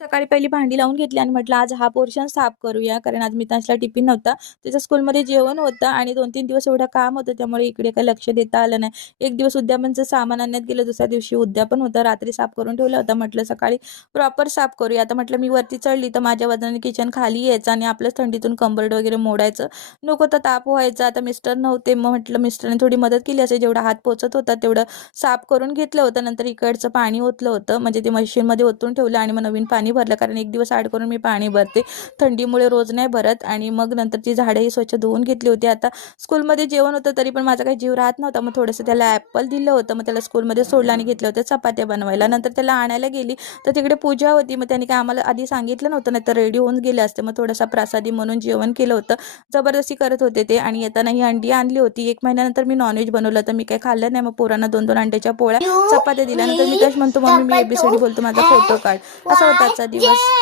सकाळी पहिली भांडी लावून घेतली आणि म्हटलं आज हा पोर्शन साफ करूया, कारण आज मितांशला टिफिन नव्हता. त्याच्या स्कूलमध्ये जेवण होतं आणि 2-3 दिवस एवढं काम होतं, त्यामुळे इकडे काही लक्ष देता आलं नाही. एक दिवस उद्यापनचं सामान आणण्यात गेलं, दुसऱ्या दिवशी उद्यापन होतं. रात्री साफ करून ठेवलं होतं. म्हटलं सकाळी प्रॉपर साफ करूया. आता म्हटलं मी वरती चढली तर माझ्या वजनाने किचन खाली यायचं आणि आपलंच थंडीतून कंबर्ड वगैरे मोडायचं नको, तर ताप व्हायचा. आता मिस्टर नव्हते, मग म्हटलं मिस्टरने थोडी मदत केली असेल, जेवढा हात पोचत होता तेवढं साफ करून घेतलं होतं. नंतर इकडचं पाणी ओतलं होतं, म्हणजे ते मशीनमध्ये ओतून ठेवलं आणि मग नवीन पाणी भरलं, कारण एक दिवस आड करून मी पाणी भरते, थंडीमुळे रोज नाही भरत. आणि मग नंतर ती झाडंही स्वच्छ धुवून घेतली होती. आता स्कूलमध्ये जेवण होतं तरी पण माझा काही जीव राहत नव्हता, मग थोडंसं त्याला ॲपल दिलं होतं, मग त्याला स्कूलमध्ये सोडलं आणि घेतलं होतं चपात्या बनवायला. नंतर त्याला आणायला गेली तर तिकडे पूजा होती, मग त्यांनी काय आम्हाला आधी सांगितलं नव्हतं, नाही तर रेडी होऊन गेले असते. मग थोडासा प्रसादी म्हणून जेवण केलं होतं, जबरदस्ती करत होते ते. आणि येताना ही अंडी आणली होती. 1 महिन्यानंतर मी नॉनव्हेज बनवलं, तर मी काही खाल्लं नाही. मग पोरांना 2-2 अंड्याच्या पोळ्या चपात्या दिल्या. नंतर मी म्हणतो मम्मी मी ABCD बोलतो, माझा फोटो काढ. असा होता आजचा दिवस.